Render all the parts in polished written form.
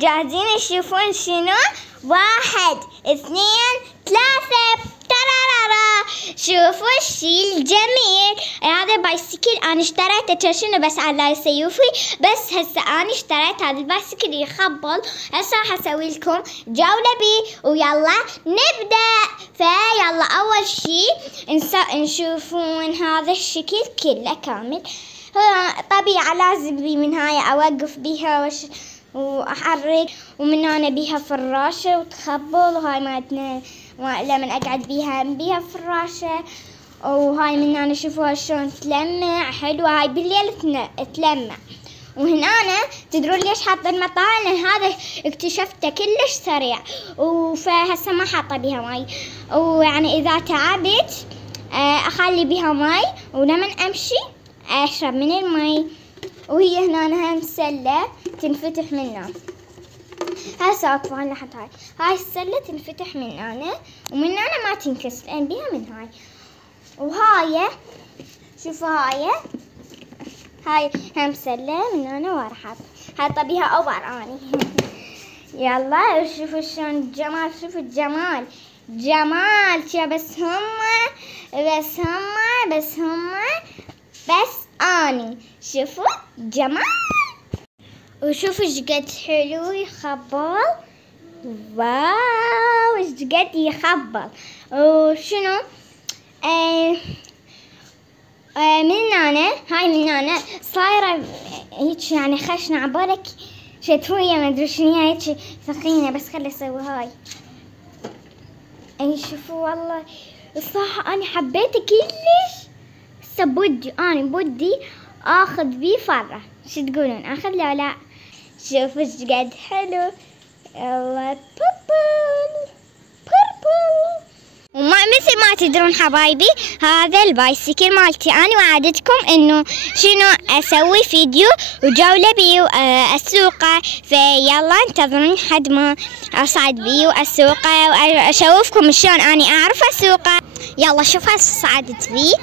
جاهزين تشوفون شنو؟ 1 2 3 ترارارا. شوفوا الشي الجميل، هذا بايسكل انا اشتريته شنو بس على سيوفي، بس هسه انا اشتريت هذا البايسكل يخبل. هسه راح اسوي لكم جولة بيه ويلا نبدأ. فيلا اول شي نشوفون هذا الشكل كله كامل. طبيعة لازم بي من هاي اوقف بيها واحرك، ومن هنا بيها فراشة وتخبل، وهاي مالتنا لما اقعد بيها فراشة. وهاي من هنا شوفوها شلون تلمع حلوة، هاي بالليل تلمع. وهنا تدرون ليش حاطة المطاعم؟ لان هذا اكتشفته كلش سريع، فهسه ما حاطة بيها ماي، ويعني اذا تعبت اخلي بيها ماي، ولما امشي اشرب من الماي. وهي هنا هم سلة تنفتح من هنا. هسه اطفال لحد هاي السلة تنفتح من هنا، ومن هنا ما تنكسر لان بيها من هاي. وهاي شوفوا هاي هم سلة من هنا وراح حاطة بيها اوبر اني. يلا شوفوا شلون الجمال، شوفوا الجمال جمال. بس اني شوفوا جمال. وشوفوا شقد حلو يخبل، واو شقد يخبل. وشنو من هنا صايرة هيك يعني خشنة عبالك شتوية ما ادري شنو هي هيك ثقيلة، بس خلي اسوي هاي. شوفوا والله الصراحة انا حبيته كلش. هسه بدي اخذ بيه فرة. شو تقولون اخذ لا لا؟ شوفوا شقد حلو. يلا بيربل. وما مثل ما تدرون حبايبي، هذا البايسكل مالتي انا وعدتكم انه شنو اسوي فيديو وجولة بيه واسوقه. فيلا انتظرون حد ما اصعد بيه واسوقه واشوفكم شلون اني اعرف اسوقه. يلا شوف هسه صعدت بيه.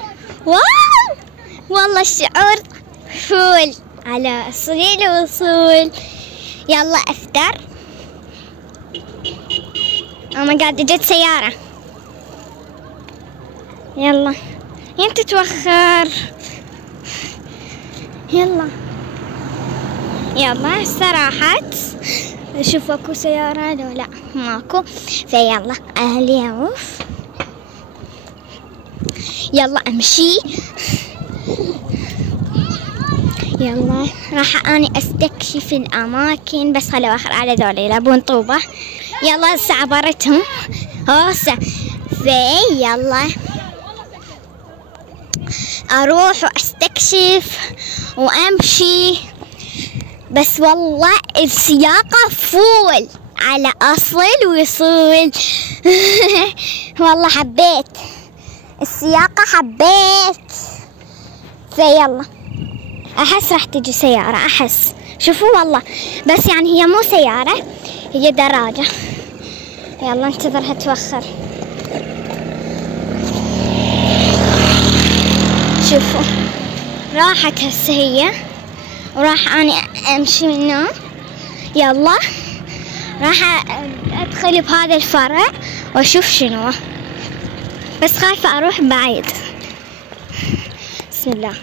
واو والله الشعور فول على صليل وصول. يلا افتر. ما قاعد اجت سيارة. يلا ين تتوخر. يلا هسه راحت. شوف اكو سيارة لو لا ماكو. فيلا اهلي اوف. يلا امشي. يلا راح اني استكشف الاماكن، بس خلوا اخر على ذولا يلعبون طوبة. يلا هسه عبرتهم هسه. يلا اروح واستكشف وامشي. بس والله السياقة فول على اصل وصول. والله حبيت السياقة حبيت. فيلا احس راح تجي سيارة احس. شوفوا والله بس يعني هي مو سيارة، هي دراجة. يلا انتظرها توخر. شوفوا راحت هسه هي، وراح اني امشي منها. يلا راح ادخل بهذا الفرع واشوف شنو، بس خايفة اروح بعيد. بسم الله.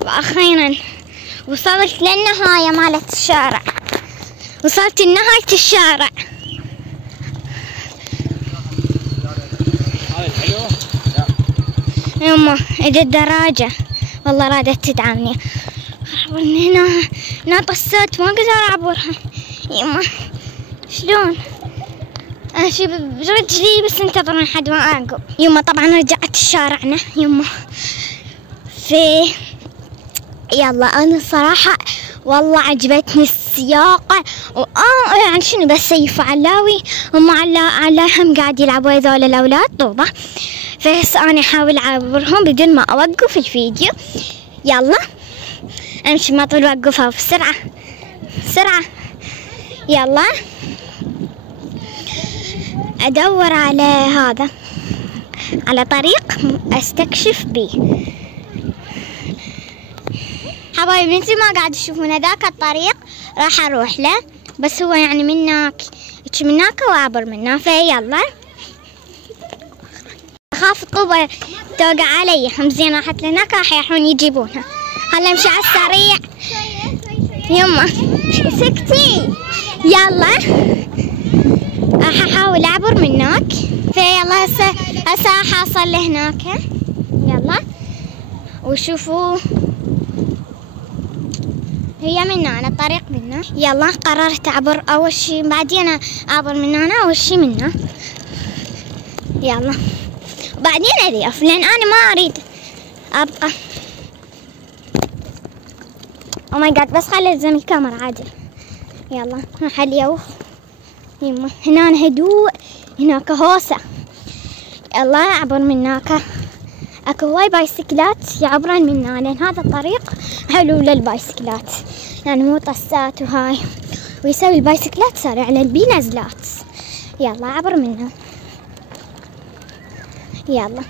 واخيرا وصلت للنهاية مالت الشارع، وصلت لنهاية الشارع. يما اجت دراجة والله رادت تدعمني. هنا طسيت ما اقدر اعبرها. يما شلون امشي برجلي؟ بس انتظرون لحد ما اعقب. يما طبعا رجعت شارعنا يما. يلا انا الصراحة والله عجبتني السياقة. يعني شنو بس سيف علاوي هم علاهم قاعد يلعبوا هذول الاولاد طوبة. فهسه انا احاول اعبرهم بدون ما اوقف الفيديو. يلا امشي ما طول وقفها بسرعة. يلا ادور على هذا، على طريق استكشف بيه. حبايبي مثل ما قاعد تشوفون هذاك الطريق راح اروح له، بس هو يعني مناك مناك واعبر منه، فيلا. اخاف الطوبة توقع علي، زين راحت لهناك راح يروحون يجيبونها. خلينا نمشي على السريع. يما سكتي. يلا راح احاول اعبر مناك، فيلا هسه راح اوصل لهناك. يلا وشوفوا هي من هنا الطريق منا. يلا قررت اعبر اول شي، بعدين اعبر من هنا اول شي منا. يلا بعدين اذيف لان انا ما اريد ابقى. او ماي جاد، بس خلي الزم الكاميرا عادي. يلا راح اليوف. يما هنا هدوء، هناك هوسه. يلا اعبر من هناك. اكو هواي بايسكلات يعبرون من هنا، لان هذا الطريق حلو للبايسكلات، يعني مو طسات وهاي، ويسوي البايسكلات سريع لان بيه نزلات. يلا عبر منها. يلا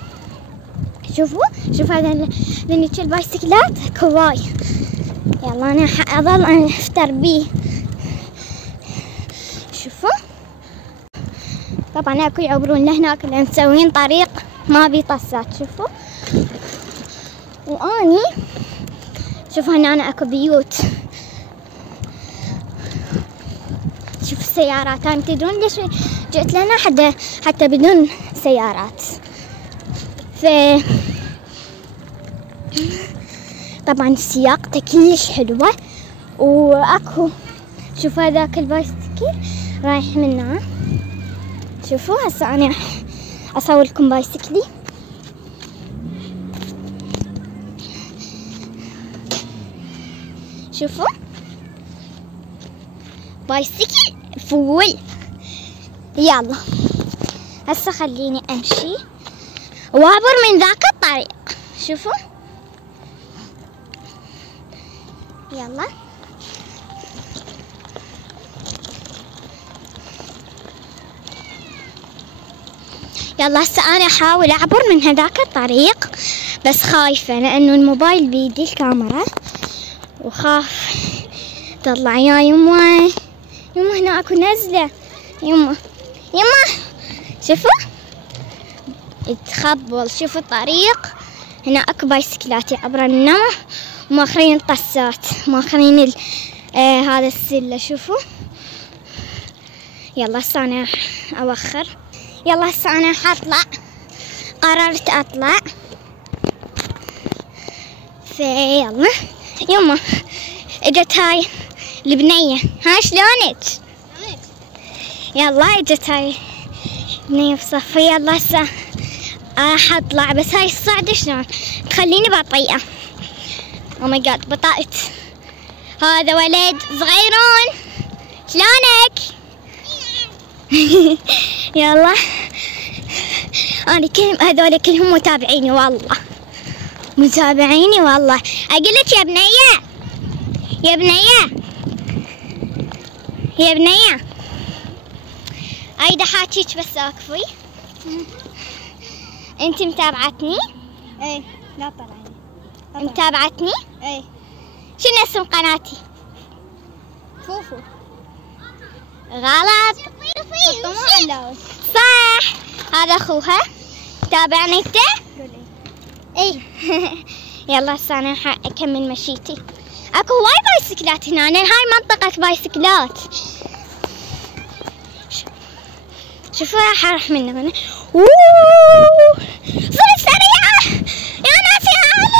شوفوا هذا ذنيك البايسكلات اكو هواي. يلا انا اظل افتر بيه. شوفوا طبعا اكو يعبرون لهناك لان مسوين طريق ما بيه طسات. شوفوا واني شوفوا هنا اكو بيوت. شوفوا السيارات. انا تدرون ليش جئت لنا حتى بدون سيارات. طبعا سياقته كلش حلوة. واكو شوفوا هذاك البايسكل رايح منا. شوفوا هسه انا اصور لكم بايسكلي. شوفوا بايسكل فول. يلا هسه خليني امشي وابر من ذاك الطريق. شوفوا يلا يلا هسه انا احاول اعبر من هذاك الطريق، بس خايفة لانه الموبايل بيدي الكاميرا وخاف تطلع. يا يما هنا اكو نزلة. يما شوفوا يتخبل. شوفوا الطريق هنا اكو بايسكلات يعبرون منه، وماخرين الطسات، ماخرين هذا السلة. شوفوا يلا هسه انا اوخر. يلا هسه انا حطلع، قررت اطلع. فيلا يما اجت هاي البنية. ها شلونك؟ يلا اجت هاي البنية بصفي. يلا هسه راح اطلع، بس هاي الصعدة شلون تخليني بطيئة. او ماي جاد بطأت. هذا ولد صغيرون شلونك؟ يلا انا هذول كلهم متابعيني والله، متابعيني والله. اقول لك يا بنيه ايدا حاكيك بس اكفي. انت متابعتني؟ ايه لا طلعني. متابعتني؟ ايه. شنو اسم قناتي؟ فوفو. غلط. صح، هذا اخوها. تابعني انت؟ ايه. يلا هسه انا اكمل مشيتي. اكو هواي بايسكلات هنا، هاي منطقة بايسكلات. شوفوا راح اروح من هنا. صرت سريعة يا ناس يا عالم.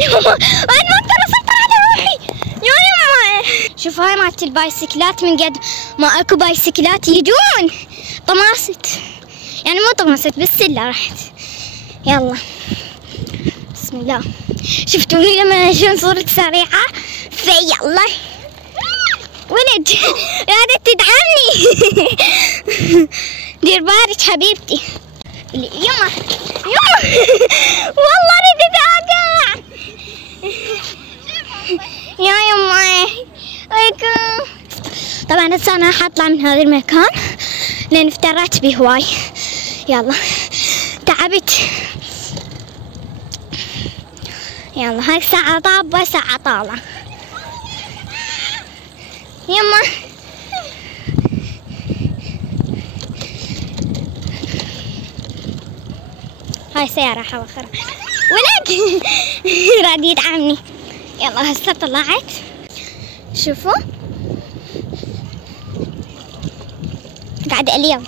يما انا ما صرت على روحي يا يما. شوفوا هاي مالت البايسكلات، من قد ما اكو بايسكلات يجون طماست، يعني مو طماست بالسلة رحت. يلا بسم الله. شفتوني لما شلون صرت سريعة؟ فيلا ولد قاعدة تدعمني. دير بالك حبيبتي. يما والله ردت اقع. يا يما طبعا هسه انا حاطلع من هذا المكان لان افترت بيه هواي. يلا تعبت. يلا هاي ساعة طابة ساعة طالة. يما هاي سيارة حواخر ولد راد يدعمني. يلا هسه طلعت شوفوا قاعدة اليوم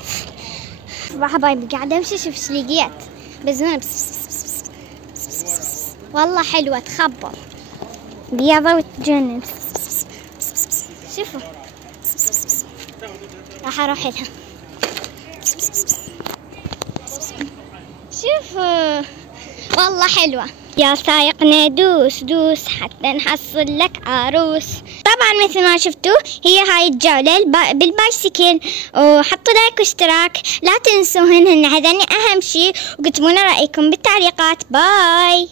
حبايبي قاعدة امشي. شوف ايش لقيت بزونة والله حلوة تخبل بيضة وتجنن. شوفوا راح اروح لها. شوفوا والله حلوة. يا سايقنا دوس دوس حتى نحصل لك عروس. طبعا مثل ما شفتوا هي هاي الجولة بالبايسكل، وحطوا لايك واشتراك، لا تنسوهن هذني اهم شي، وكتبونا رأيكم بالتعليقات. باي.